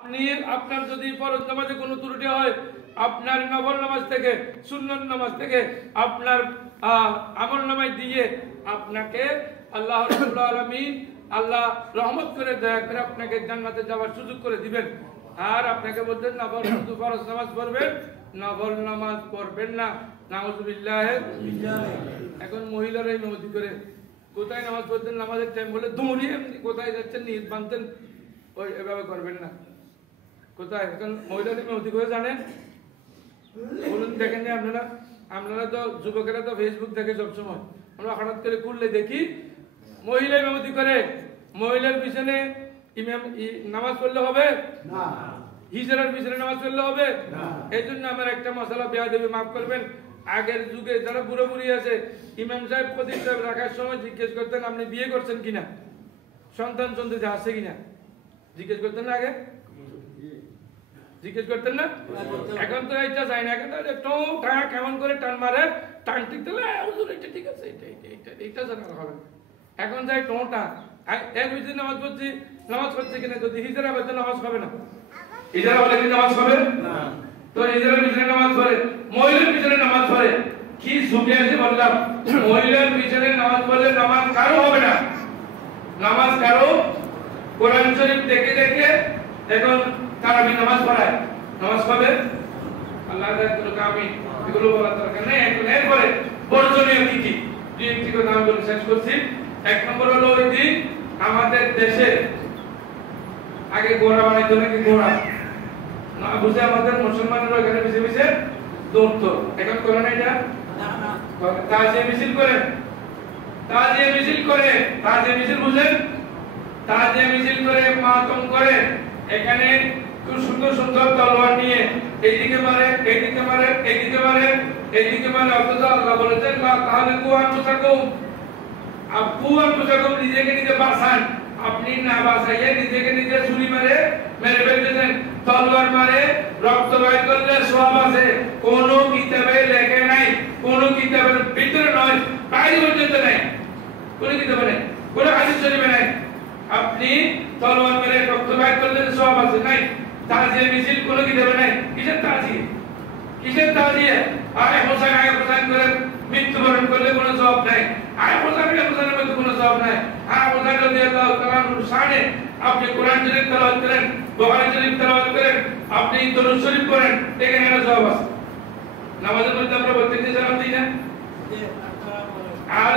আপনি আপনার যদি ফরজ নামাজে কোনো ত্রুটি হয়, আপনার নফল নামাজ থেকে সুন্নত নামাজ থেকে আপনার আমলনামায় দিয়ে আপনাকে আল্লাহ রাব্বুল আলামিন আল্লাহ রহমত করে দয়া করে আপনাকে জান্নাতে যাওয়ার সুযোগ করে দিবেন। আর আপনাকে বলতেন নফল শুধু ফরজ নামাজ পড়বেন, নফল নামাজ পড়বেন না। নাউজুবিল্লাহ। এখন মহিলারাই নমাজ করে কোথায় নামাজ পড়তেন, নামাজের টাইম বলে দৌড়িয়ে কোথায় যাচ্ছেন নিয়ত বাঁধতেন, ওই এভাবে করবেন না। কোথায় এখন মহিলাদের মেহতি করে জানেন বলুন, দেখেন আপনারা আপনারা তো যুবকেরা তো ফেসবুক দেখে সবসময়, আমরা হঠাৎ করে খুললে দেখি মহিলা মেহতি করে। মহিলার পিছনে ইমাম নামাজ পড়লে হবে না, হিজরার পিছনে নামাজ পড়লে হবে না। এই জন্য আমার একটা মশলা বেয়াদবি মাফ করবেন, আগের যুগে যারা বুড়ো বুড়ি আছে ইমাম সাহেব খতিব সাহেব রাখার সময় জিজ্ঞেস করতেন আপনি বিয়ে করছেন কিনা, সন্তান সন্ততি আছে কিনা, জিজ্ঞেস করতেন না আগে, জিজ্ঞেস করতেন না। এখন তো এইটা যায় না, এখন তো কেমন করে টান মারে, টান ঠিক দিলে এটা ঠিক আছে, এইটা জানা হবে। এখন যাই টোটা এক বিধি নামাজ পড়ছি, নামাজ পড়ছে কিনা, যদি হিজরা বলতে নামাজ হবে না, হিজরা বলে কি নামাজ হবে না। তো হিজরার পিছনে নামাজ পড়ে, মহিলার পিছনে নামাজ পড়ে, কি ঝুঁকে আছে বললাম, মহিলার পিছনে নামাজ পড়লে নামাজ কারো হবে না, নামাজ কারো। কোরআন শরীফ দেখে দেখে এখন তারাবি নামাজ পড়ায়, নামাজ পড়ে আল্লাহ তাআলা কামি এগুলো বলার দরকার নেই। এখন এরপরে বর্জনীয় কি কি দুই একটি কথা আমি বলে শেষ করছি। এক নম্বর হলো ওই দিন আমাদের দেশে আগে গোড়া বানাইতো নাকি, গোড়া না বুঝে আমাদের মুসলমানেরা এখানে বেশি বেশি দৌড়তো, এখন করে না এটা, তাজিয়া মিছিল করে, তাজিয়া মিছিল করে, তাজিয়া মিছিল বুঝেন, তাজিয়া মিছিল করে মাতম করে, এখানে খুব সুন্দর সুন্দর তলোয়ার নিয়ে এইদিকে মারে, এইদিকে মারে, এইদিকে মারে, এইদিকে মারে। অথচ আল্লাহ বলেছেন তাহলে কুয়ান মুসাকুম, কুয়ান মুসাকুম নিজেকে নিজে বাঁচান, আপনি না বাঁচাইয়ে নিজেকে নিজে ছুরি মারে মেরে ফেলতেছেন, তলোয়ার মারে রক্ত বাইর করলে সওয়াব আছে। কোন কিতাবে লেখে নাই, কোন কিতাবের ভিতরে নয় বাইরে পর্যন্ত নাই, কোন কিতাবে নাই, কোন হাদিস শরীফে নাই আপনি তলোয়ার মেরে রক্ত বাইর করলে সওয়াব আছে, নাই। তাজিয়া মিছিল কোন কিতাবে নাই। কিসের তাজিয়া, কিসের তাজিয়া? আয় হোসেন আয় হোসেন করে মৃত্যুবরণ করলে কোনো সওয়াব নাই, আয় হোসেনের মধ্যে কোনো সওয়াব নাই। আয় হোসেন রাদিয়াল্লাহু তাআলা আনহুর শানে আপনি কোরআন শরীফ তেলাওয়াত করেন, বুখারী শরীফ তেলাওয়াত করেন, আপনি দরুদ শরীফ পড়েন, এখানে একটা সওয়াব আছে। নামাজের মধ্যে আমরা প্রত্যেকদিন সালাম দিই না, আর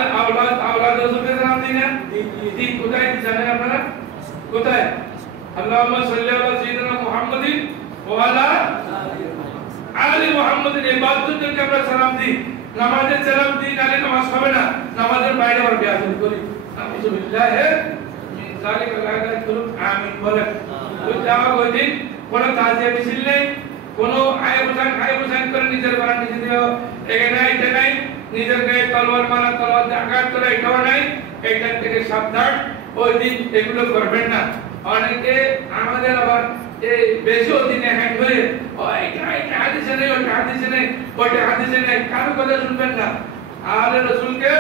আওলাদ রাসূলকে সালাম দিই না, দিই কোথায় জানেন আপনারা, কোথায়? আল্লাহুম্মা সাল্লি আলা সাইয়্যিদিনা মুহাম্মাদিন ওয়া আলা আলি মুহাম্মাদিন, এই বাদ্যদেরকে আমরা সালাম দিই, নামাজে সালাম দিই, নালে নামাজ হবে না। নামাজের বাইরে আমরা বেয়াদবি করি, নাউযুবিল্লাহ মিন যালিকা লা ইয়াকুলু আমিন বলেন। তো যাওয়া ওই দিন কোনো তাজিয়া মিছিল নেই, কোনো আয় হোসেন করে নিজের বাড়ি নিজে দিও, এখানে এটা নাই, নিজের গায়ে তলোয়ার মারা, তলোয়ার দিয়ে আঘাত করা, এটাও নাই। এইটা থেকে সাবধান, ওই দিন এগুলো করবেন না। অনেকে আমাদের আবার এই বেশি দিনে হ্যান্ড হয়ে এটা হাদিসে নেই, ওটা হাদিসে নেই, ওটা হাদিসে নেই, কারো কথা শুনবেন না। আহলে রাসূলকে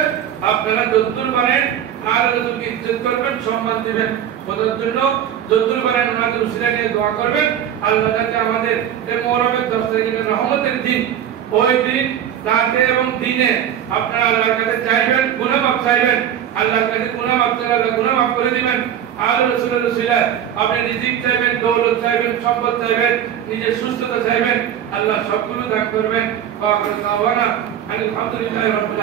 আপনারা যদ্দুর পারেন আহলে রাসূলকে ইজ্জত করবেন, সম্মান দিবেন, ওদের জন্য যদ্দুর পারেন ওনাদের উসিলা নিয়ে দোয়া করবেন। আল্লাহ যাতে আমাদের এই মুহররমের 10 তারিখের রহমতের দিন, ওই দিন রাতে এবং দিনে আপনারা আল্লাহর কাছে চাইবেন, গুনাহ মাফ চাইবেন, আল্লাহর কাছে গুনাহ মাফ চাইলে আল্লাহ গুনাহ মাফ করে দিবেন। আল্লাহ রাসূলের উসিলায় আপনি রিজিক চাইবেন, দৌলত চাইবেন, সম্পদ চাইবেন, নিজের সুস্থতা চাইবেন, আল্লাহ সবগুলো দান করবেন। আলহামদুলিল্লাহ রাব্বিল